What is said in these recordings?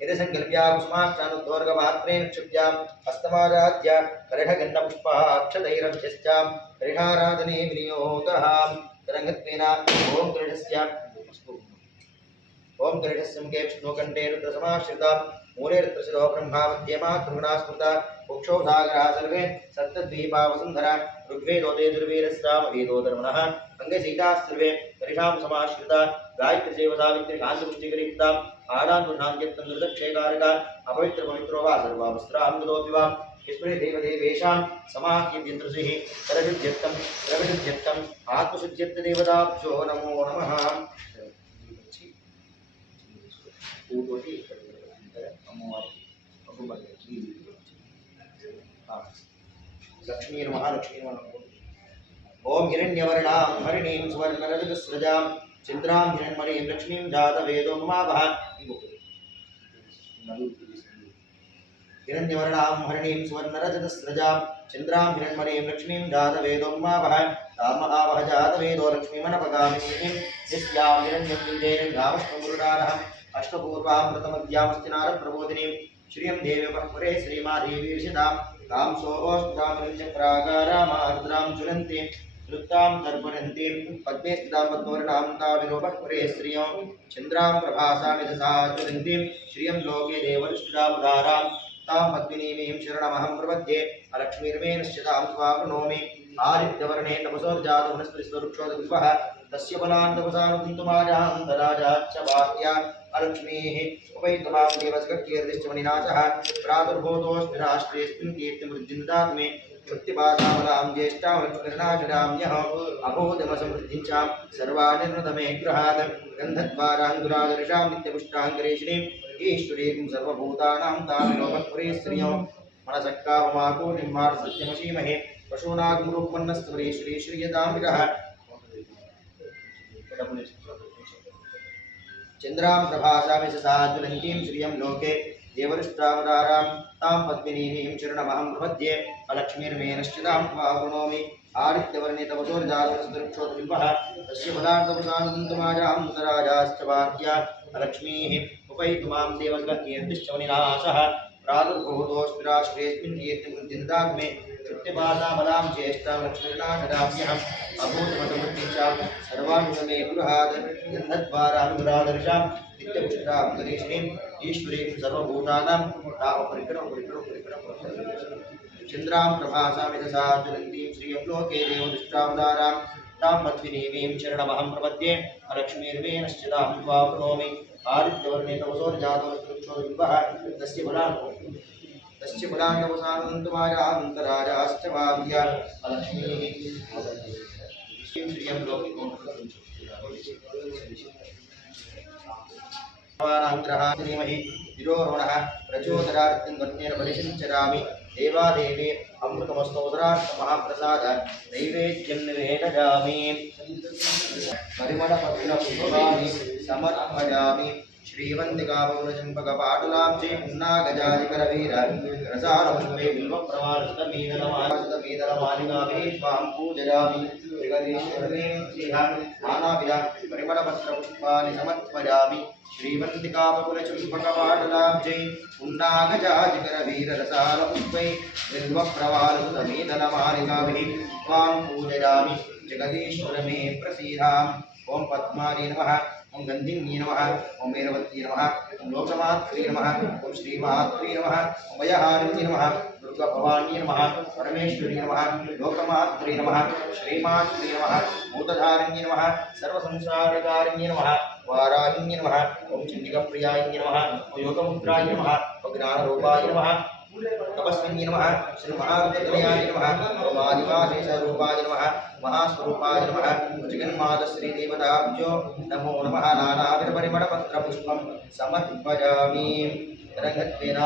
यदसंकल्प्या कुसुमाक्षानुद्वर्गपात्रेण क्षुभ्या हस्तमाराध्य कलिढगन्धपुष्पाक्षतैरभ्यश्च कलिढाराधने विनियोगः तरङ्गत्वेन ओम गृढस्य ओम गृढस्य मुखे विष्णुकण्ठे रुद्रसमाश्रिता मूले रुद्रशिरो ब्रह्मा मध्यमा त्रिगुणा स्मृता मोक्षोधागरः सर्वे सप्तद्वीपा वसुन्धरा ऋग्वेदोदे दुर्वेदस्सामवेदो धर्मणः अंगसहिताः सर्वे कलिषां समाश्रिता गायत्री देव सावित्री कान्तपुष्टिकरीक्ता आडान्तुनान्यत्तन्दृतक्षयकारका अपवित्र पवित्रो वा सर्वा वस्त्राङ्गदोऽपि वा यस्मै देवदेवेशां समाह्यद्यन्त्रसिः प्रविशुद्ध्यर्थम् आत्मशुद्ध्यर्थदेवताभ्यो नमो नमः लक्ष्मी महालक्ष्मी ओम हिरण्यवर्णां हरिणीं सुवर्णरजतस्रजां चन्द्रां हिरण्मयीं लक्ष्मीं जातवेदो ममावह हिरण्यवर्णां हरिणीं सुवर्णरजतस्रजां चन्द्रां हिरण्मयीं लक्ष्मीं जातवेदो ममावह तामहावह जातवेदो लक्ष्मीमनपगामिनीं यस्यां हिरण्यं विन्देन गावष्टमुरुडारः अष्टपूर्वां प्रथमद्यामस्तिनार प्रबोधिनीं श्रियं देव्यपरे श्रीमादेवी ऋषितां तां सोऽष्टामलिञ्चक्रागारामार्द्रां ज्वलन्तीं श्रुतां दर्पणन्तीं पद्मे स्थितां पद्मवर्णां ताविरोपरे श्रियं चन्द्रां प्रभासां यशसा ज्वलन्तीं श्रियं लोके देवदुष्टामुदारां तां पद्मिनीमीं शरणमहं प्रपद्ये अलक्ष्मीर्मेनश्चितां स्वाप्नोमि आदित्यवर्णे तपसोर्जातो वनस्पतिस्वरुक्षोदविश्वः तस्य बलान्तपसानुन्तमाजान्तराजाच्च बाह्या अलक्ष्मीः उपैतमां देवस्ककीर्तिश्चमनिनाशः प्रादुर्भूतोऽस्मि राष्ट्रेऽस्मिन् कीर्तिमृद्धिन्दात्मे शक्तिपादामलां ज्येष्ठां लक्ष्मीर्नाशनाम्यः अभूतमसमृद्धिं च सर्वानिर्णतमे गृहात् गन्धद्वाराङ्गुरादर्शां नित्यपुष्टाङ्गरेशिनीं ईश्वरीं सर्वभूतानां तामिनोपत्पुरे श्रियो मनसक्काममाको निर्माण सत्यमशीमहे पशूनाग्मुरुपन्नस्तवरे श्री श्रीयतामिरः चन्द्रां प्रभासां यशसा ज्वलन्तीं श्रियं लोके देवदुष्टावतारां तां पद्मिनीमीं शरणमहं प्रपद्ये अलक्ष्मीर्मेनश्चितां त्वावृणोमि आदित्यवर्णे तपसोर्जातवस्तुक्षोतविल्पः तस्य पदार्थपसानुदन्तमाजान्तराजाश्च वाक्या अलक्ष्मीः उपैतुमां देवस्ककीर्तिश्चमनिनाशः प्रादुर्भूतोऽस्मि राष्ट्रेऽस्मिन् कीर्तिमृद्धिन्दात्मे शक्तिपादामलां ज्येष्ठां लक्ष्मीर्नाशनाम्यहम् अभूतमसमृद्धिं च सर्वानुगमे गृहात् गन्धद्वाराङ्गुरादर्शां नित्यपुष्टां गणेशिनीं ईश्वरीं सर्वभूतानां चन्द्रां प्रभासां यशसा ज्वलन्तीं श्रियं लोके देवदुष्टावतारां तां पद्मिनीमीं शरणमहं प्रपद्ये अलक्ष्मीर्मेनश्चितां त्वावृणोमि आदित्यवर्णे तपसोर्जातवस्तुक्षोदविल्पः तस्य बलान्तपसानुदन्तमाजान्तराजाश्च वाव्या अलक्ष्मीः श्रियं लोके धीमहि तिरोरोणः प्रचोदरार्थं वर्णेन परिषञ्चरामि देवादेवे अमृतमस्तोदरार्थमहाप्रसाद नैवेद्यं निवेदयामि परिमलपत्रपुष्पाणि समर्पयामि श्रीवन्दिकापौरचम्पकपाटुलाब्जे पुन्नागजादिकरवीर रसालपुष्पे बिल्वप्रवालस्तमीदलमालिकाभिः स्वां पूजयामि जगदीश्वरीं नानाविध परिमलपत्रपुष्पाणि समर्पयामि श्रीवन्दिकापकुलचम्पकपाटुलाब्जे पुन्नागजादिकरवीर रसालपुष्पे बिल्वप्रवालस्तमीदलमालिकाभिः स्वां पूजयामि जगदीश्वर मे प्रसीदाम् ओम पद्मारी नमः ओम गंधिन्ये नमः ओम मेरवती नमः ओम लोकमात्री नमः ओम श्रीमात्री नमः ओम वयहारिण्ये नमः दुर्गा भवानी नमः परमेश्वरी नमः लोकमात्री नमः श्रीमात्री नमः भूतधारिण्ये नमः सर्वसंसारकारिण्ये नमः वाराहिण्ये नमः ओम चंडिकाप्रियाय नमः ओम योगमुद्राय नमः ओम ज्ञानरूपाय नमः तपस्विन्ये नमः श्री महारुद्रतनयाय नमः ओम आदिवासीस्वरूपाय नमः महास्वरूपाय नमः जगन्माता श्री देवताभ्यो नमो नमः नानाविधपरिमलपत्रपुष्पं समर्पयामि रंगत्वेन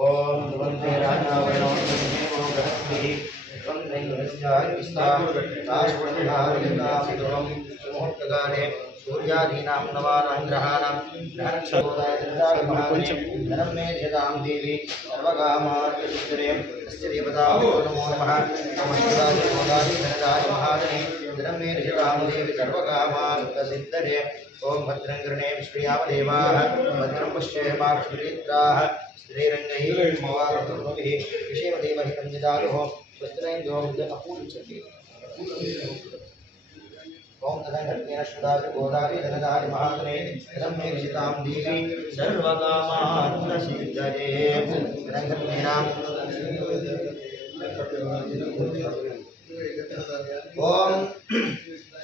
ओम वंदे राजावरणो देवो बृहस्पतिः वंदे विस्तारिस्ताश्वधारयतामिदं मुहूर्तकाले सूर्यादीनां नवानां ग्रहाणां ग्रहनक्षत्रोदयचन्द्रागमहागणे धनं मे जयतां देवी सर्वकामार्थिसिद्धये तस्य देवताभ्यो नमो नमः नमस्काराय गोदाय धनदाय महागणे धनं मे जयतां देवी सर्वकामार्थिसिद्धये ओम भद्रं कर्णे विष्णुयावदेवाः भद्रं पश्येमाक्षुरित्राः श्रीरंगैः मवारतुर्भुभिः विषयवदेवहितं जदालुः वस्त्रैन्दो अपूर्वचति ओम तदंगर्तेन शुदाय गोदाय धनदाय महागणे धनं मे विजितां देवी सर्वकामार्थसिद्धये तदंगर्तेनां ओम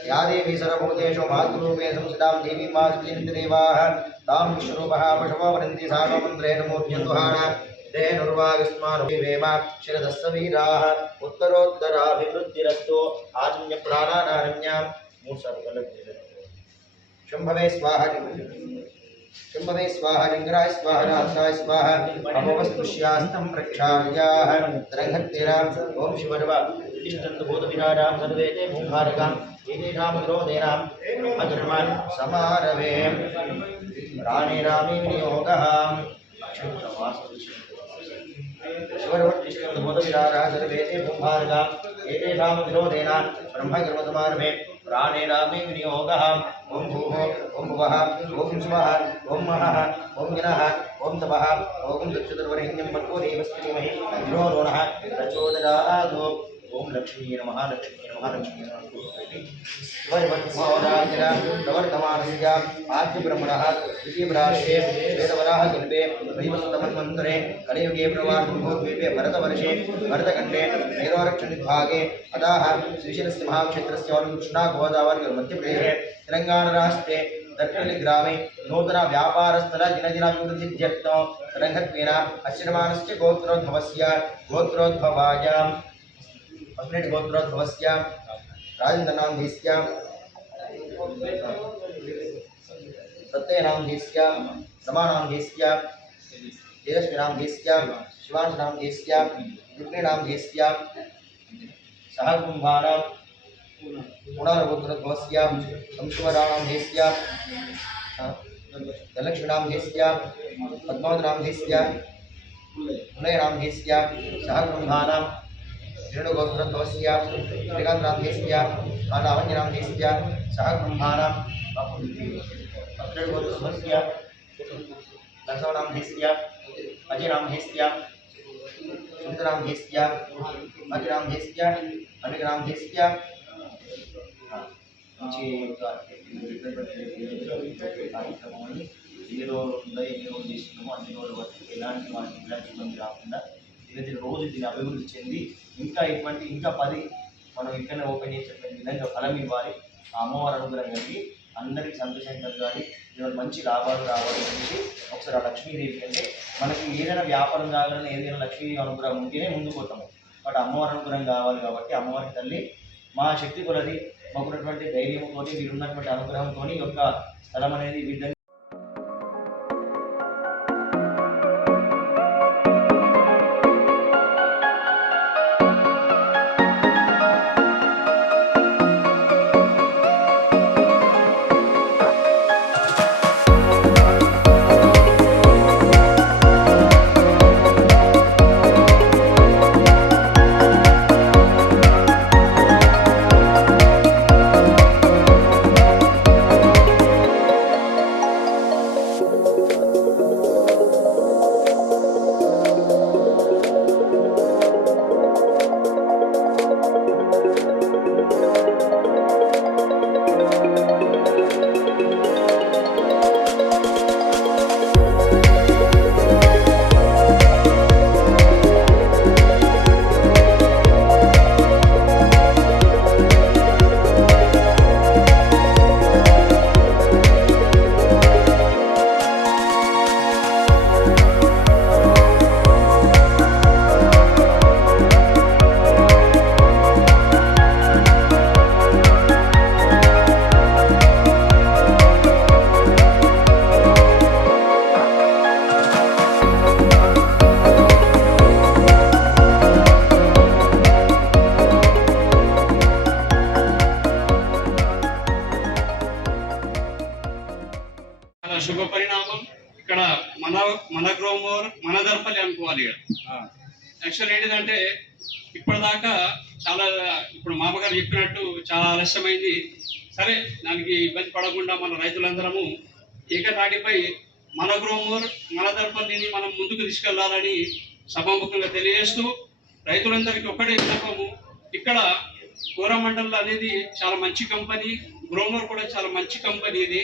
या देवी सर्वभूतेषु मातृरूपे संस्थितां देवीं मातृदेवाः तां विश्वरूपः पशवो वदन्ति सानो मन्त्रेण मूर्ध्यन्तुहान देनुर्वायुस्मानुवेम शिरदस्स वीराः उत्तरोत्तराभिवृद्धिरस्तु आजन्य प्राणानारण्यां शंभवे स्वाहा शंभवे स्वाहा लिंगराय स्वाहा नाथाय स्वाहा अमोपस्पृश्यास्तं प्रक्षाल्याः तरंगत्तेरां ओम शिवर्व तिष्ठन्तु भूतविराडां सर्वे ते भूभारकां एतेषां विरोधेनां अधर्मान् समारवे प्राणे रामे विनियोगः शिवर्वतिष्ठन्तु भूतविराडाः सर्वे ते भूभारकां एतेषां विरोधेन ब्रह्मकर्मसमारभे प्राणे रामे विनियोगः ओम भूः ओम भुवः ओम स्वः ओम महः ओम विनः ओम तपः ओम दक्षुर्वरेण्यं भर्गो देवस्य धीमहि धियो यो नः प्रचोदयात् ओम लक्ष्मी नमः लक्ष्मी नमः लक्ष्मी नमः शिववत्सोदायिना प्रवर्तमानस्य आद्यब्रह्मणः द्वितीयप्राश्ये वेदवराह कल्पे वैवस्वतमन्वन्तरे कलियुगे प्रवासद्वीपे भरतवर्षे भरतखण्डे मेरोरक्षणविभागे अतः श्रीशैलस्य महाक्षेत्रस्य कृष्णागोदावरी मध्यप्रदेशे तेलंगाणराष्ट्रे दर्शनग्रामे नूतन व्यापारस्थल दिनदिनाभिवृद्ध्यर्थं रङ्गत्वेन अश्रमाणस्य गोत्रोद्भवायाम् अस्मिन् गोत्रोद्भवस्य राजेन्द्रनामधीस्य सत्यनामधीस्य रमानामधीस्य तेजस्वीनामधीस्य शिवांशनामधीस्य रुक्मिणीनामधीस्य सहकुम्भानां पुनर्गोत्रोद्भवस्य संशुवराणामधीस्य धनलक्ष्मीनामधीस्य पद्मावतीनामधीस्य पुनयनामधीस्य सहकुम्भानां रेणुगोत्रोद्भवस्य श्रीकान्तनामधीस्य लावण्यनामधीस्य सहकुम्भानां अग्रगोत्रोद्भवस्य लक्ष्मणामधीस्य अजयनामधीस्य सुन्दरामधीस्य अतिरामधीस्य अनिकनामधीस्य ఏదో తీసుకున్నామో అన్ని రోజుల వరకు ఎలాంటి ఇబ్బంది రాకుండా దీని రోజు దీన్ని అభివృద్ధి చెంది ఇంకా 10 మనం ఇక్కడ ఓపెన్ చేసేటువంటి విధంగా ఫలం ఇవ్వాలి. ఆ అమ్మవారి అనుగ్రహం కలిగి అందరికీ సంతోషం కలగాలి, మంచి లాభాలు రావాలి అనేసి ఒకసారి ఆ లక్ష్మీదేవి అంటే మనకి ఏదైనా వ్యాపారం కావాలని ఏదైనా లక్ష్మీదేవి అనుగ్రహం ఉంటేనే ముందుకు పోతాము. బట్ అమ్మవారి అనుగ్రహం కావాలి కాబట్టి అమ్మవారి తల్లి మా శక్తి కొలది మాకున్నటువంటి ధైర్యంతో వీరున్నటువంటి అనుగ్రహంతో యొక్క స్థలం అనేది విధంగా శుభ పరిణామం. ఇక్కడ మన గ్రోమోర్ మన దర్పల్లి అనుకోవాలి. యాక్చువల్ ఏంటిదంటే ఇప్పటిదాకా చాలా, ఇప్పుడు మామగారు చెప్పినట్టు చాలా ఆలస్యమైంది. సరే, దానికి ఇబ్బంది పడకుండా మన రైతులందరము ఏకతాటిపై మన గ్రోమోర్ మన దర్పల్లిని మనం ముందుకు తీసుకెళ్లాలని సభాముఖంగా తెలియజేస్తూ, రైతులందరికీ ఒకటే విన్నపము, ఇక్కడ కోరమండల్ అనేది చాలా మంచి కంపెనీ, గ్రోమోర్ కూడా చాలా మంచి కంపెనీ. ఇది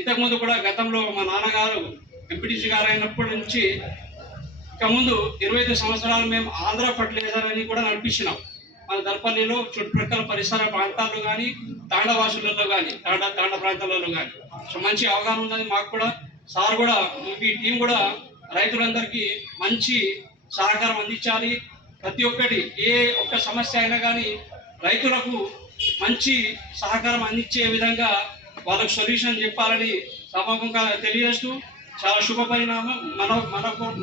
ఇంతకుముందు కూడా గతంలో మా నాన్నగారు ఎంపీటీసీ గారు అయినప్పటి నుంచి ఇక ముందు 25 సంవత్సరాలు మేము ఆంధ్ర ఫర్టిలైజర్ అని కూడా నడిపించినాం. మన దర్పల్లిలో చుట్టుప్రక్కల పరిసర ప్రాంతాల్లో కానీ, తాండవాసులలో కానీ, తాండ ప్రాంతాలలో కానీ సో మంచి అవగాహన ఉన్నది మాకు కూడా. సార్ కూడా, ఈ టీం కూడా రైతులందరికీ మంచి సహకారం అందించాలి. ప్రతి ఒక్కటి ఏ ఒక్క సమస్య అయినా కానీ రైతులకు మంచి సహకారం అందించే విధంగా వాళ్ళకు సొల్యూషన్ చెప్పాలని సభాముఖంగా తెలియజేస్తూ, చాలా శుభ పరిణామం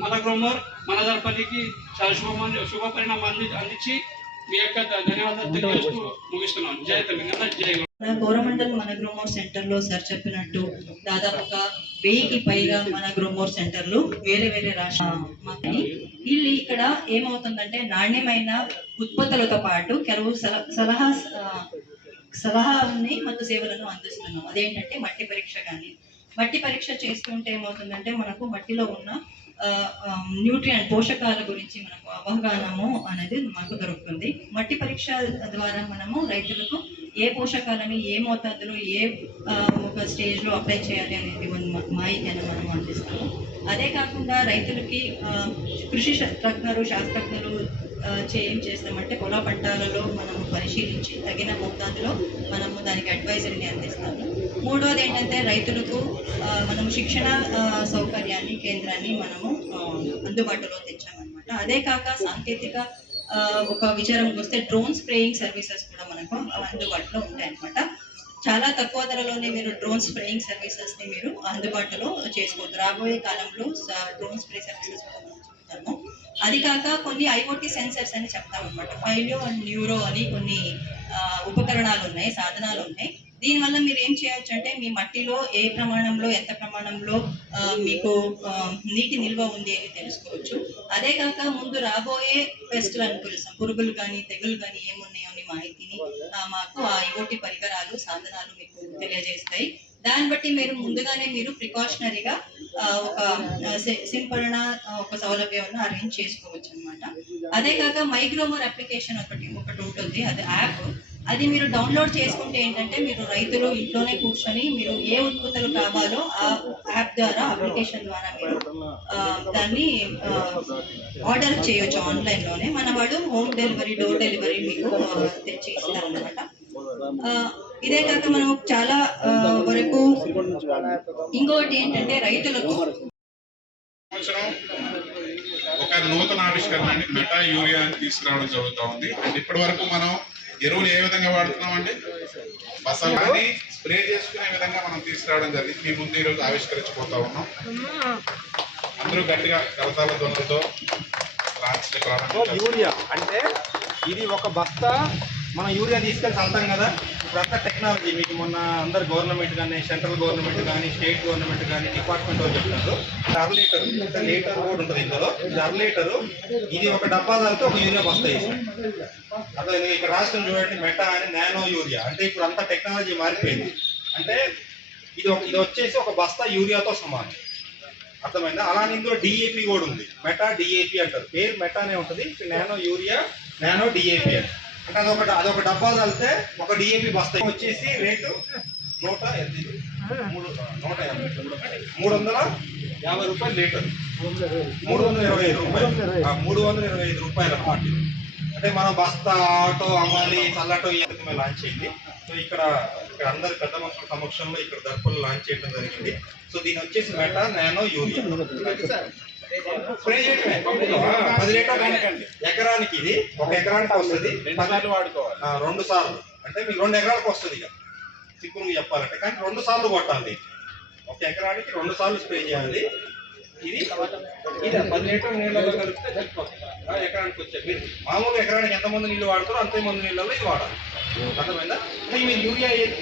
మన గ్రోమోర్ మన దర్పల్లికి చాలా శుభ పరిణామం అందించి మీ యొక్క ధన్యవాదాలు తెలియజేస్తూ ముగిస్తున్నాను. జై తెలంగాణ, జై కోరమండల్ మన గ్రోమోర్ సెంటర్ లో సార్ చెప్పినట్టు దాదాపుగా 1000కి పైగా మన గ్రోమోర్ సెంటర్లు వేరే వేరే రాష్ట్రాలు. వీళ్ళు ఇక్కడ ఏమవుతుందంటే నాణ్యమైన ఉత్పత్తులతో పాటు ಕೆಲವು సలహాలని ಮತ್ತು సేవలను అందిస్తున్నాం. అదేంటంటే మట్టి పరీక్ష. కానీ మట్టి పరీక్ష చేస్తుంటే ఏమవుతుందంటే మనకు మట్టిలో ఉన్న న్యూట్రియంట్ పోషకాల గురించి మనకు అవగాహనము అనేది మనకు దొరుకుతుంది. మట్టి పరీక్ష ద్వారా మనము రైతులకు ఏ పోషకాలని ఏ మోతాదులో ఏ ఒక స్టేజ్లో అప్లై చేయాలి అనేది మాహితిని మనం అందిస్తాము. అదే కాకుండా రైతులకి కృషి శాస్త్రజ్ఞులు ఏం చేస్తామంటే పొల పంటలలో మనము పరిశీలించి తగిన మోతాదులో మనము దానికి అడ్వైజరీని అందిస్తాము. మూడవది ఏంటంటే రైతులకు మనము శిక్షణ సౌకర్యాన్ని కేంద్రాన్ని మనము అందుబాటులో తెచ్చామన్నమాట. అదే కాక సాంకేతిక ఒక విచారంకి వస్తే డ్రోన్ స్ప్రేయింగ్ సర్వీసెస్ కూడా మనకు అందుబాటులో ఉంటాయన్నమాట. చాలా తక్కువ ధరలోనే మీరు డ్రోన్ స్ప్రేయింగ్ సర్వీసెస్ని మీరు అందుబాటులో చేసుకోవచ్చు. రాబోయే కాలంలో డ్రోన్ స్ప్రే సర్వీసెస్ కూడా మనం చెప్తాము. అది కాక కొన్ని ఐఓటీ సెన్సర్స్ అని చెప్తామన్నమాట. ఫైలియో అండ్ న్యూరో అని కొన్ని ఉపకరణాలు ఉన్నాయి, సాధనాలు ఉన్నాయి. దీనివల్ల మీరు ఏం చేయొచ్చు అంటే మీ మట్టిలో ఏ ప్రమాణంలో ఎంత ప్రమాణంలో మీకు నీటి నిల్వ ఉంది అని తెలుసుకోవచ్చు. అదే కాక ముందు రాబోయే పెస్టులు అని పిలుస్తాం, పురుగులు కానీ తెగులు కానీ ఏమున్నాయో అని మాహితిని మాకు ఆ ఐఓటీ పరికరాలు సాధనాలు మీకు తెలియజేస్తాయి. దాన్ని బట్టి మీరు ముందుగానే మీరు ప్రికాషనరీగా ఒక సింపరణ ఒక సౌలభ్యాన్ని అరేంజ్ చేసుకోవచ్చు అనమాట. అదే కాక మైగ్రోమోర్ అప్లికేషన్ ఒకటి ఉంటుంది, అది యాప్. అది మీరు డౌన్లోడ్ చేసుకుంటే ఏంటంటే మీరు రైతులు ఇంట్లోనే కూర్చొని మీరు ఏ ఉత్పత్తులు కావాలో ఆ యాప్ ద్వారా అప్లికేషన్ ద్వారా మీరు దాన్ని ఆర్డర్ చేయొచ్చు ఆన్లైన్లోనే. మన వాళ్ళు హోమ్ డెలివరీ, డోర్ డెలివరీ మీకు తెచ్చి ఇస్తారనమాట. ఇదే కాక మనం చాలా వరకు ఇంకోటి ఏంటంటే రైతులకు ఒక నూతన ఆవిష్కరణ అండి, మెటా యూరియా అని తీసుకురావడం జరుగుతూ ఉంది. అండ్ ఇప్పటి వరకు మనం ఎరువులు ఏ విధంగా వాడుతున్నాం అండి, బసవాన్ని స్ప్రే చేసుకునే విధంగా మనం తీసుకురావడం జరిగింది. మీ ముందు ఈరోజు ఆవిష్కరించిపోతా ఉన్నాం. అందరూ గట్టిగా కరతాల ధ్వనులతో యూరియా అంటే ఇది ఒక బస్తా మనం యూరియా తీసుకెళ్ళి చల్తాం కదా. ఇప్పుడంతా టెక్నాలజీ మీకు మొన్న అందరు గవర్నమెంట్ కానీ, సెంట్రల్ గవర్నమెంట్ కానీ, స్టేట్ గవర్నమెంట్ కానీ, డిపార్ట్మెంట్ వాళ్ళు చెప్తున్నారు. 1/2 లీటర్ లీటర్ కూడా ఉంటుంది ఇందులో. 1/2 లీటరు ఇది ఒక డబ్బా దాంతో ఒక యూరియా బస్తా వేసాం. అదే ఇక్కడ రాష్ట్రం చూడండి, మెటా అని నానో యూరియా. అంటే ఇప్పుడు అంతా టెక్నాలజీ మారిపోయింది. అంటే ఇది వచ్చేసి ఒక బస్తా యూరియాతో సమానం, అర్థమైందా? అలానే ఇందులో డిఏపి కూడా ఉంది, మెటా డిఏపి అంటారు. పేరు మెటానే ఉంటుంది, నానో యూరియా నానో డిఏపి అని. అంటే అదొక డబ్బా చల్లితే ఒక డిఏపి బస్తా వచ్చేసి రేటు 350 రూపాయలు లీటర్, 325 రూపాయలు, 325 రూపాయలు అన్నమాట. అంటే మనం బస్తా ఆటో అమ్మాలి చల్లటో లాంచ్ అయింది. సో ఇక్కడ అందరు పెద్ద మనుషుల సమక్షంలో ఇక్కడ దర్పలు లాంచ్ చేయడం జరిగింది. సో దీని వచ్చేసి మెటా నానో యూరియా స్ప్రే చేయడమే. 10 లీటర్లు ఎకరానికి. ఇది ఒక ఎకరానికి వస్తుంది, 10 సార్లు వాడుకోవాలి. 2 సార్లు అంటే మీకు 2 ఎకరాలకు వస్తుంది. ఇక సింపుల్గా చెప్పాలంటే, కానీ 2 సార్లు కొట్టాలి. ఒక ఎకరానికి 2 సార్లు స్ప్రే చేయాలి. ఇది 10 లీటర్ నీళ్ళలో కలిపితే సరిపోతుంది ఎకరానికి వచ్చే. మీరు మామూలుగా ఎకరానికి ఎంతమంది నీళ్ళు వాడతారో అంతే మంది నీళ్ళలో ఇది వాడాలి, అర్థమైందా? మీరు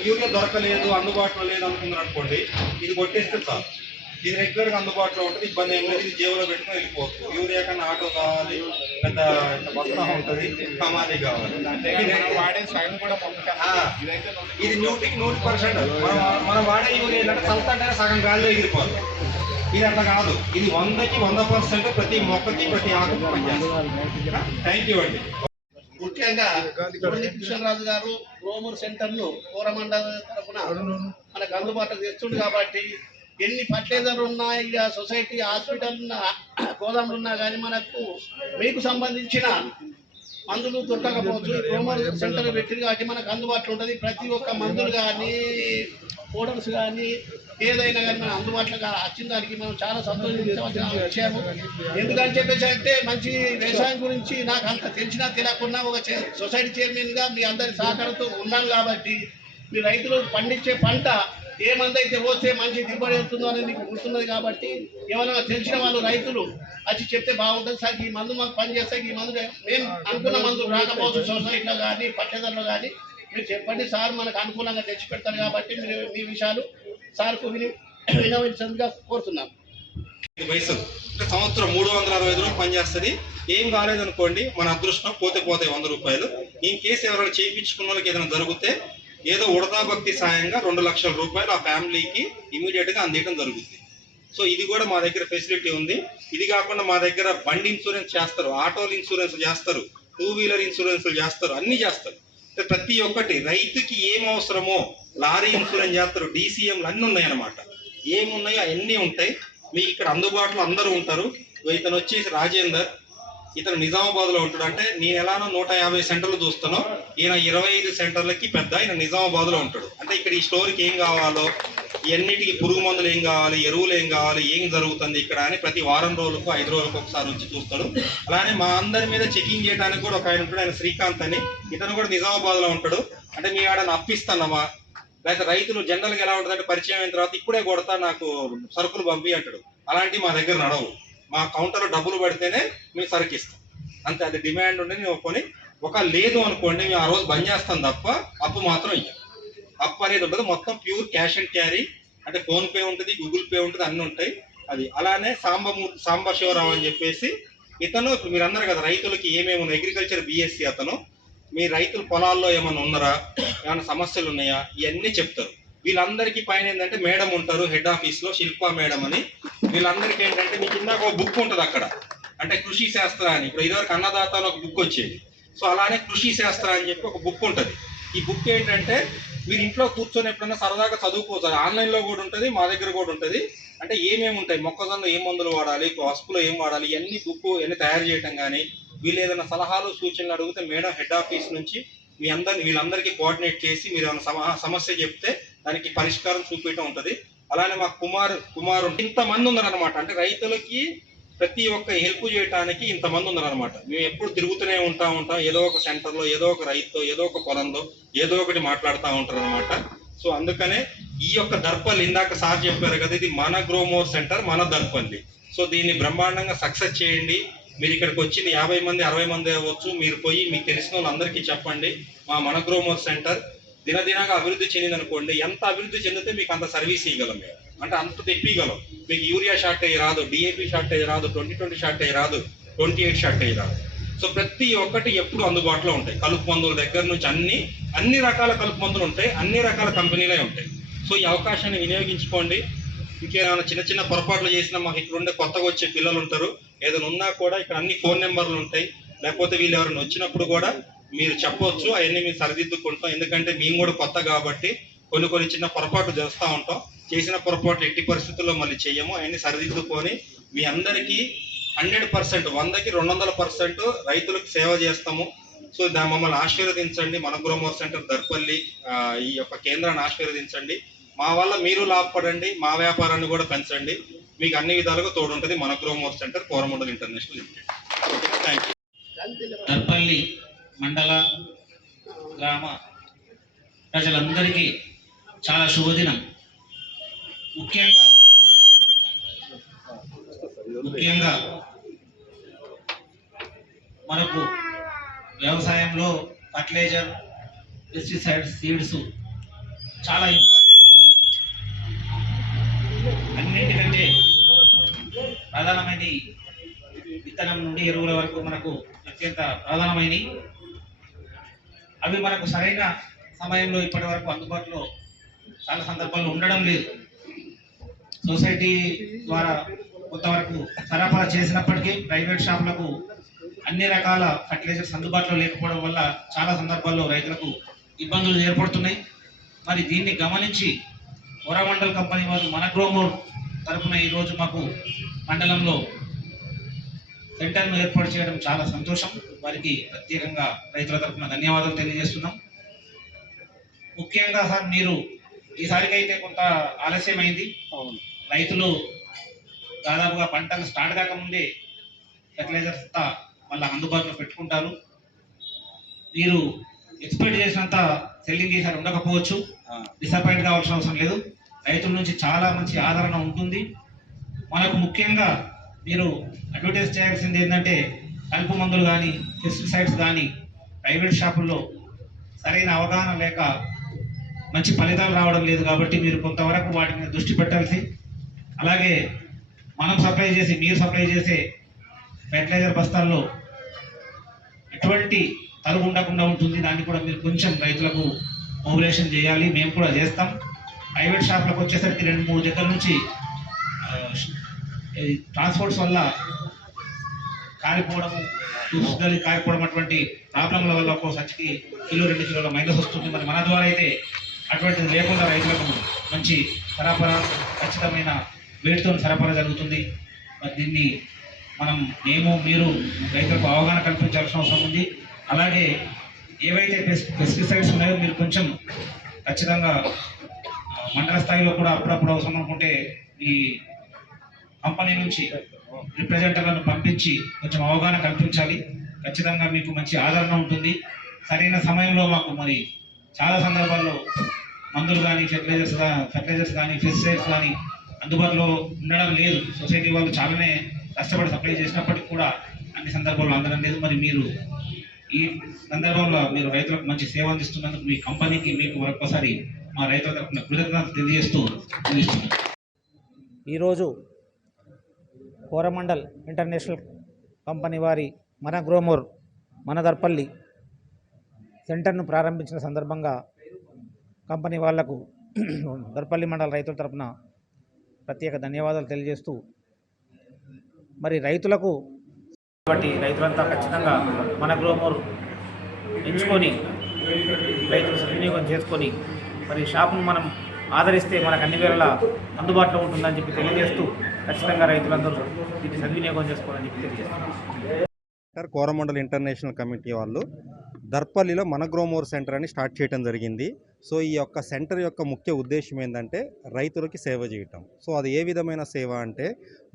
యూరియా దొరకలేదు, అందుబాటులో లేదు అనుకున్నారు అనుకోండి, ఇది కొట్టేస్తే చాలు. ఇది రెగ్యులర్ గా అందుబాటులో ఉంటుంది, ఇబ్బంది ఏం లేదు. ఇది జేబులో పెట్టుకుని వెళ్ళిపోవచ్చు. యూరియా కన్నా ఆటో కావాలి, పెద్ద బస్తా ఉంటుంది, కమాలి కావాలి. వాడే సైన్ కూడా ఇది 100% మనం వాడే యూరియా ఏంటంటే చల్లంటే సగం గాలిలో ఎగిరిపోదు. ఇది అట్లా కాదు, ఇది 100కి 100% ప్రతి మొక్కకి ప్రతి ఆకుకి పనిచేస్తుంది. థ్యాంక్ యూ అండి. ముఖ్యంగా కొండి కృష్ణరాజు గారు గ్రోమర్ సెంటర్ను కోరమండల తరఫున మనకు అందుబాటులో తెస్తుండు కాబట్టి ఎన్ని ఫర్టిలైజర్లు ఉన్నా, ఇక సొసైటీ హాస్పిటల్ ఉన్నా, గోదాములు ఉన్నా కానీ మనకు మీకు సంబంధించిన మందులు దొరకకపోవచ్చు. ఈ గ్రోమర్ సెంటర్ పెట్టింది కాబట్టి మనకు అందుబాటులో ఉంటుంది. ప్రతి ఒక్క మందులు కానీ పౌడర్స్ కానీ ఏదైనా కానీ మనం అందుబాటులో వచ్చిన దానికి మనం చాలా సంతోషించవలసిన విషయము. ఎందుకని చెప్పేసి అంటే మంచి వ్యవసాయం గురించి నాకు అంత తెలిసినా తెలియకున్నా ఒక సొసైటీ చైర్మన్గా మీ అందరి సహకారంతో ఉన్నాను కాబట్టి మీ రైతులు పండించే పంట ఏ మంది అయితే పోస్తే మంచి దిగుబడి అవుతుందో అనేది మీకు గుర్తున్నది కాబట్టి ఏమైనా తెలిసిన వాళ్ళు రైతులు వచ్చి చెప్తే బాగుంటుంది. సార్ ఈ మందు మాకు పనిచేస్తే ఈ మందు మేము అనుకున్న మందు రాకపోవచ్చు సొసైటీలో కానీ పట్టేదారులో కానీ మీరు చెప్పండి సార్, మనకు అనుకూలంగా తెచ్చి పెడతారు కాబట్టి మీరు మీ విషయాలు సార్కు వినవలసిందిగా కోరుతున్నాం. వయసు అంటే సంవత్సరం 365 రోజులు పనిచేస్తుంది. ఏం కాలేదనుకోండి మన అదృష్టం, పోతే 100 రూపాయలు. ఇన్ కేసు ఎవరైనా చేయించుకున్న వాళ్ళకి ఏదైనా జరిగితే ఏదో ఉడతా భక్తి సాయంగా 2 లక్షల రూపాయలు ఆ ఫ్యామిలీకి ఇమీడియట్ గా అందించడం జరుగుతుంది. సో ఇది కూడా మా దగ్గర ఫెసిలిటీ ఉంది. ఇది కాకుండా మా దగ్గర బండి ఇన్సూరెన్స్ చేస్తారు, ఆటోలు ఇన్సూరెన్స్ చేస్తారు, 2 వీలర్ ఇన్సూరెన్స్ చేస్తారు, అన్ని చేస్తారు. ప్రతి ఒక్కటి రైతుకి ఏం అవసరమో లారీ ఇన్సూరెన్స్ చేస్తారు, DCMలు అన్ని ఉన్నాయి అన్నమాట. ఏమున్నాయో అవన్నీ ఉంటాయి మీకు ఇక్కడ అందుబాటులో. అందరూ ఉంటారు. ఇతను వచ్చేసి రాజేందర్, ఇతను నిజామాబాద్ లో ఉంటాడు. అంటే నేను ఎలానో 150 సెంటర్లు చూస్తానో ఈయన 25 సెంటర్లకి పెద్ద, ఈయన నిజామాబాద్ లో ఉంటాడు. అంటే ఇక్కడ ఈ స్టోర్కి ఏం కావాలో, ఇవన్నిటికి పురుగు మందులు ఏం కావాలి, ఎరువులు ఏం కావాలి, ఏం జరుగుతుంది ఇక్కడ అని ప్రతి వారం రోజులకు 5 రోజులకు ఒకసారి వచ్చి చూస్తాడు. అలానే మా అందరి మీద చెకింగ్ చేయడానికి కూడా ఒక ఆయన ఉంటాడు, ఆయన శ్రీకాంత్ అని. ఇతను కూడా నిజామాబాద్ లో ఉంటాడు. అంటే మీ ఆడని అప్పిస్తానమ్మా, లేకపోతే రైతులు జనరల్గా ఎలా ఉంటుందంటే పరిచయం అయిన తర్వాత ఇప్పుడే కొడతా నాకు సరుకులు పంపి అంటాడు. అలాంటివి మా దగ్గర నడవు. మా కౌంటర్లో డబ్బులు పడితేనే మేము సరుకు ఇస్తాం, అంతే. అది డిమాండ్ ఉండి మేము కొని ఒక లేదు అనుకోండి మేము ఆ రోజు బంద్ చేస్తాం తప్ప అప్పు మాత్రం ఇయ్యం. అప్పు అనేది ఉంటుంది, మొత్తం ప్యూర్ క్యాష్ అండ్ క్యారీ. అంటే ఫోన్ పే ఉంటుంది, గూగుల్ పే ఉంటుంది, అన్ని ఉంటాయి. అది అలానే సాంబ శివరావు అని చెప్పేసి ఇతను, ఇప్పుడు మీరు అన్నారు కదా రైతులకి ఏమేమి ఉన్నాయి, అగ్రికల్చర్ BSc అతను. మీ రైతుల పొలాల్లో ఏమైనా ఉన్నారా, ఏమైనా సమస్యలు ఉన్నాయా, ఇవన్నీ చెప్తారు. వీళ్ళందరికీ పైన ఏంటంటే మేడం ఉంటారు హెడ్ ఆఫీస్ లో, శిల్పా మేడం అని. వీళ్ళందరికీ ఏంటంటే మీకు ఇందాక ఒక బుక్ ఉంటుంది అక్కడ, అంటే కృషి శాస్త్ర అని. ఇప్పుడు ఇదివరకు అన్నదాత అని ఒక బుక్ వచ్చేది. సో అలానే కృషి శాస్త్ర అని చెప్పి ఒక బుక్ ఉంటుంది. ఈ బుక్ ఏంటంటే మీరు ఇంట్లో కూర్చొని ఎప్పుడైనా సరదాగా చదువుకోవచ్చు. ఆన్లైన్ లో కూడా ఉంటుంది, మా దగ్గర కూడా ఉంటుంది. అంటే ఏమేమి ఉంటాయి, మొక్కజొన్న ఏ మందులు వాడాలి, పసుపులో ఏం వాడాలి, ఇవన్నీ బుక్ ఇవన్నీ తయారు చేయటం కానీ, వీళ్ళు ఏదైనా సలహాలు సూచనలు అడిగితే మేడం హెడ్ ఆఫీస్ నుంచి వీళ్ళందరికీ కోఆర్డినేట్ చేసి మీరు ఏమైనా సమస్య చెప్తే దానికి పరిష్కారం చూపించడం ఉంటుంది. అలానే మా కుమార్ ఇంతమంది ఉన్నారనమాట. అంటే రైతులకి ప్రతి ఒక్క హెల్ప్ చేయడానికి ఇంతమంది ఉన్నారనమాట. మేము ఎప్పుడు తిరుగుతూనే ఉంటాం. ఏదో ఒక సెంటర్లో, ఏదో ఒక రైతుతో, ఏదో ఒక పొలంలో ఏదో ఒకటి మాట్లాడుతూ ఉంటారు అనమాట. సో అందుకనే ఈ యొక్క దర్పల్లి, ఇందాక సార్ చెప్పారు కదా, ఇది మన గ్రోమోర్ సెంటర్, మన దర్పల్లి. సో దీన్ని బ్రహ్మాండంగా సక్సెస్ చేయండి. మీరు ఇక్కడికి వచ్చింది 50 మంది 60 మంది అవ్వచ్చు. మీరు పోయి మీకు తెలిసిన వాళ్ళందరికీ చెప్పండి, మా మన గ్రోమోర్ సెంటర్ దినదినంగా అభివృద్ధి చెందింది అనుకోండి. ఎంత అభివృద్ధి చెందితే మీకు అంత సర్వీస్ ఇవ్వగలం మేము, అంటే అంత తెప్పిగలం. మీకు యూరియా షార్టేజ్ రాదు, DAP షార్టేజ్ రాదు, 2020 షార్టేజ్ రాదు, 28 షార్టేజ్ రాదు. సో ప్రతి ఒక్కటి ఎప్పుడు అందుబాటులో ఉంటాయి. కలుపు మందుల దగ్గర నుంచి అన్ని రకాల కలుపు మందులు ఉంటాయి, అన్ని రకాల కంపెనీలే ఉంటాయి. సో ఈ అవకాశాన్ని వినియోగించుకోండి. ఇంకేమైనా చిన్న చిన్న పొరపాట్లు చేసినా మాకు ఇక్కడ ఉండే కొత్తగా వచ్చే పిల్లలు ఉంటారు, ఏదైనా ఉన్నా కూడా ఇక్కడ అన్ని ఫోన్ నెంబర్లు ఉంటాయి. లేకపోతే వీళ్ళు ఎవరైనా వచ్చినప్పుడు కూడా మీరు చెప్పవచ్చు, అవన్నీ మేము సరిదిద్దుకుంటాం. ఎందుకంటే మేము కూడా కొత్త కాబట్టి కొన్ని చిన్న పొరపాట్లు చేస్తూ ఉంటాం. చేసిన పొరపాట్లు ఎట్టి పరిస్థితుల్లో మళ్ళీ చేయము. అవన్నీ సరిదిద్దుకొని మీ అందరికీ 100%, 100కి 200% రైతులకు సేవ చేస్తాము. సో మమ్మల్ని ఆశీర్వదించండి. మన గ్రోమోర్ సెంటర్ దర్పల్లి ఈ యొక్క కేంద్రాన్ని ఆశీర్వదించండి. మా వల్ల మీరు లాభపడండి, మా వ్యాపారాన్ని కూడా పెంచండి. మీకు అన్ని విధాలుగా తోడుంటుంది మన Gromor centre, Coromandel international limited. Thank you. Darpalli మండల గ్రామ ప్రజలందరికీ చాలా శుభదినం. ముఖ్యంగా మనకు వ్యవసాయంలో ఫర్టిలైజర్, పెస్టిసైడ్స్, సీడ్స్ చాలా ఇంపార్టెంట్. అన్నింటికంటే ఉండి ఎరువుల వరకు మనకు అత్యంత ప్రధానమైనవి. అవి మనకు సరైన సమయంలో ఇప్పటి వరకు అందుబాటులో చాలా సందర్భాల్లో ఉండడం లేదు. సొసైటీ ద్వారా కొంతవరకు సరఫరా చేసినప్పటికీ ప్రైవేట్ షాపులకు అన్ని రకాల ఫర్టిలైజర్స్ అందుబాటులో లేకపోవడం వల్ల చాలా సందర్భాల్లో రైతులకు ఇబ్బందులు ఏర్పడుతున్నాయి. మరి దీన్ని గమనించి కోరమండల్ కంపెనీ వారు మన గ్రోమోర్ తరఫున ఈరోజు మాకు మండలంలో సెంటర్ను ఏర్పాటు చేయడం చాలా సంతోషం. వారికి ప్రత్యేకంగా రైతుల తరఫున ధన్యవాదాలు తెలియజేస్తున్నాం. ముఖ్యంగా సార్ మీరు ఈసారికైతే కొంత ఆలస్యమైంది. రైతులు దాదాపుగా పంటలు స్టార్ట్ కాకముందే ఫెర్టిలైజర్స్ మళ్ళీ అందుబాటులో పెట్టుకుంటారు. మీరు ఎక్స్పెక్ట్ చేసినంత సెల్లింగ్ ఈసారి ఉండకపోవచ్చు, డిసప్పాయింట్ కావాల్సిన అవసరం లేదు. రైతుల నుంచి చాలా మంచి ఆదరణ ఉంటుంది. మనకు ముఖ్యంగా మీరు అడ్వర్టైజ్ చేయాల్సింది ఏంటంటే కలుపు మందులు కానీ పెస్టిసైడ్స్ కానీ ప్రైవేట్ షాపుల్లో సరైన అవగాహన లేక మంచి ఫలితాలు రావడం లేదు. కాబట్టి మీరు కొంతవరకు వాటి మీద దృష్టి పెట్టాల్సి, అలాగే మనం సప్లై చేసి మీరు సప్లై చేసే ఫెర్టిలైజర్ బస్తాల్లో ఎటువంటి తరుగు ఉండకుండా ఉంటుంది. దాన్ని కూడా మీరు కొంచెం రైతులకు మొబిలైజేషన్ చేయాలి. మేము కూడా చేస్తాం. ప్రైవేట్ షాప్లకు వచ్చేసరికి 2-3 దగ్గర నుంచి ట్రాన్స్పోర్ట్స్ వల్ల కారిపోవడము, కారిపోవడం అటువంటి ప్రాబ్లంల వల్ల ఒక్కో సంచికి కిలో 2 కిలోల మైనస్ వస్తుంది. మరి మన ద్వారా అయితే అటువంటిది లేకుండా రైతులకు మంచి సరఫరా, ఖచ్చితమైన వేటితో సరఫరా జరుగుతుంది. మరి దీన్ని మీరు రైతులకు అవగాహన కల్పించాల్సిన అవసరం ఉంది. అలాగే ఏవైతే పెస్టిసైడ్స్ ఉన్నాయో మీరు కొంచెం ఖచ్చితంగా మండల స్థాయిలో కూడా అప్పుడప్పుడు అవసరం అనుకుంటే ఈ కంపెనీ నుంచి రిప్రజెంటేటివ్లను పంపించి కొంచెం అవగాహన కల్పించాలి. ఖచ్చితంగా మీకు మంచి ఆదరణ ఉంటుంది. సరైన సమయంలో మాకు మరి చాలా సందర్భాల్లో మందులు కానీ ఫెర్టిలైజర్స్ కానీ పెస్టిసైడ్స్ కానీ అందుబాటులో ఉండడం లేదు. సొసైటీ వాళ్ళు చాలానే కష్టపడి సప్లై చేసినప్పటికీ కూడా అన్ని సందర్భాల్లో అందడం లేదు. మరి మీరు ఈ సందర్భంలో మీరు రైతులకు మంచి సేవ అందిస్తున్నందుకు మీ కంపెనీకి మీకు మరొకసారి మా రైతుల తరఫున కృతజ్ఞతలు తెలియజేస్తూ ముగిస్తున్నాను. ఈరోజు కోరమండల్ ఇంటర్నేషనల్ కంపెనీ వారి మన గ్రోమోర్ మనదర్పల్లి సెంటర్ను ప్రారంభించిన సందర్భంగా కంపెనీ వాళ్లకు దర్పల్లి మండల రైతుల తరఫున ప్రత్యేక ధన్యవాదాలు తెలియజేస్తూ, మరి రైతులకు కాబట్టి రైతులంతా ఖచ్చితంగా మన గ్రోమోర్ ఎంచుకొని రైతులు సద్వినియోగం చేసుకొని మరి షాపును మనం ఆదరిస్తే మనకు అన్ని వేళలా అందుబాటులో ఉంటుందని చెప్పి తెలియజేస్తూ, ఖచ్చితంగా రైతులందరూ దీన్ని సద్వినియోగం చేసుకోవాలని చెప్పి తెలియజేస్తున్నారు. కోరమండల్ ఇంటర్నేషనల్ కమిటీ వాళ్ళు దర్పల్లిలో మన గ్రోమోర్ సెంటర్ అని స్టార్ట్ చేయడం జరిగింది. సో ఈ యొక్క సెంటర్ యొక్క ముఖ్య ఉద్దేశం ఏంటంటే రైతులకి సేవ చేయటం. సో అది ఏ విధమైన సేవ అంటే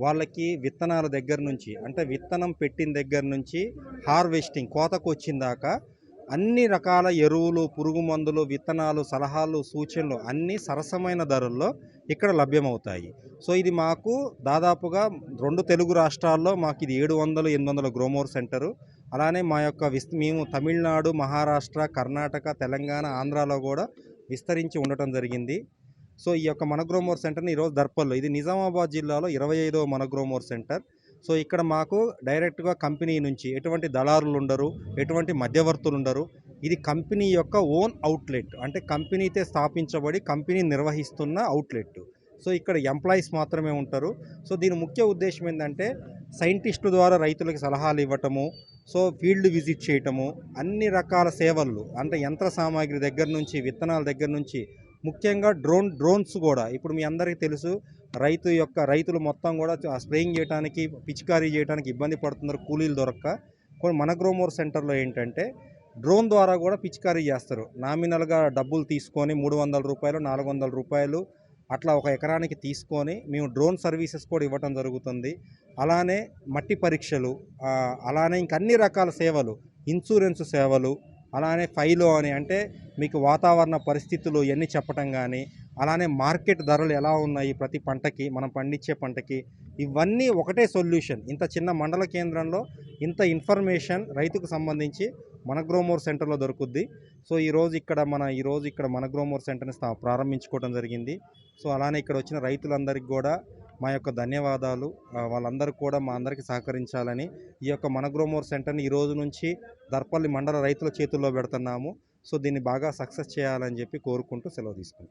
వాళ్ళకి విత్తనాల దగ్గర నుంచి, అంటే విత్తనం పెట్టిన దగ్గర నుంచి హార్వెస్టింగ్ కోతకు వచ్చిన దాకా అన్ని రకాల ఎరువులు, పురుగు మందులు, విత్తనాలు, సలహాలు, సూచనలు అన్నీ సరసమైన ధరల్లో ఇక్కడ లభ్యమవుతాయి. సో ఇది మాకు దాదాపుగా 2 తెలుగు రాష్ట్రాల్లో మాకు ఇది 700-800 గ్రోమోర్ సెంటరు. అలానే మా యొక్క మేము తమిళనాడు, మహారాష్ట్ర, కర్ణాటక, తెలంగాణ, ఆంధ్రాలో కూడా విస్తరించి ఉండటం జరిగింది. సో ఈ యొక్క మన గ్రోమోర్ సెంటర్ని ఈరోజు దర్పల్లో, ఇది నిజామాబాద్ జిల్లాలో 25వ మన గ్రోమోర్ సెంటర్. సో ఇక్కడ మాకు డైరెక్ట్గా కంపెనీ నుంచి ఎటువంటి దళారులు ఉండరు, ఎటువంటి మధ్యవర్తులు ఉండరు. ఇది కంపెనీ యొక్క ఓన్ అవుట్లెట్, అంటే కంపెనీతో స్థాపించబడి కంపెనీ నిర్వహిస్తున్న అవుట్లెట్. సో ఇక్కడ ఎంప్లాయీస్ మాత్రమే ఉంటారు. సో దీని ముఖ్య ఉద్దేశం ఏంటంటే సైంటిస్టుల ద్వారా రైతులకు సలహాలు ఇవ్వటము, సో ఫీల్డ్ విజిట్ చేయటము, అన్ని రకాల సేవలు, అంటే యంత్ర సామాగ్రి దగ్గర నుంచి, విత్తనాల దగ్గర నుంచి, ముఖ్యంగా డ్రోన్స్ కూడా. ఇప్పుడు మీ అందరికీ తెలుసు, రైతులు మొత్తం కూడా స్ప్రేయింగ్ చేయడానికి, పిచికారీ చేయడానికి ఇబ్బంది పడుతున్నారు కూలీలు దొరక్క. మన గ్రోమోర్ సెంటర్లో ఏంటంటే డ్రోన్ ద్వారా కూడా పిచికారీ చేస్తారు. నామినల్గా డబ్బులు తీసుకొని 300 రూపాయలు, 400 రూపాయలు అట్లా ఒక ఎకరానికి తీసుకొని మేము డ్రోన్ సర్వీసెస్ కూడా ఇవ్వటం జరుగుతుంది. అలానే మట్టి పరీక్షలు, అలానే ఇంకన్ని రకాల సేవలు, ఇన్సూరెన్స్ సేవలు, అలానే ఫైలో అని, అంటే మీకు వాతావరణ పరిస్థితులు ఇవన్నీ చెప్పటం కానీ, అలానే మార్కెట్ ధరలు ఎలా ఉన్నాయి ప్రతి పంటకి, మనం పండించే పంటకి, ఇవన్నీ ఒకటే సొల్యూషన్. ఇంత చిన్న మండల కేంద్రంలో ఇంత ఇన్ఫర్మేషన్ రైతుకు సంబంధించి మనగ్రోమోర్ సెంటర్లో దొరుకుద్ది. సో ఈరోజు ఇక్కడ మనగ్రోమోర్ సెంటర్ని ప్రారంభించుకోవడం జరిగింది. సో అలానే ఇక్కడ వచ్చిన రైతులందరికీ కూడా మా యొక్క ధన్యవాదాలు. వాళ్ళందరూ కూడా మా అందరికీ సహకరించాలని ఈ యొక్క మనగ్రోమోర్ సెంటర్ని ఈ రోజు నుంచి దర్పల్లి మండల రైతుల చేతుల్లో పెడుతున్నాము. సో దీన్ని బాగా సక్సెస్ చేయాలని చెప్పి కోరుకుంటూ సెలవు తీసుకుంటాం.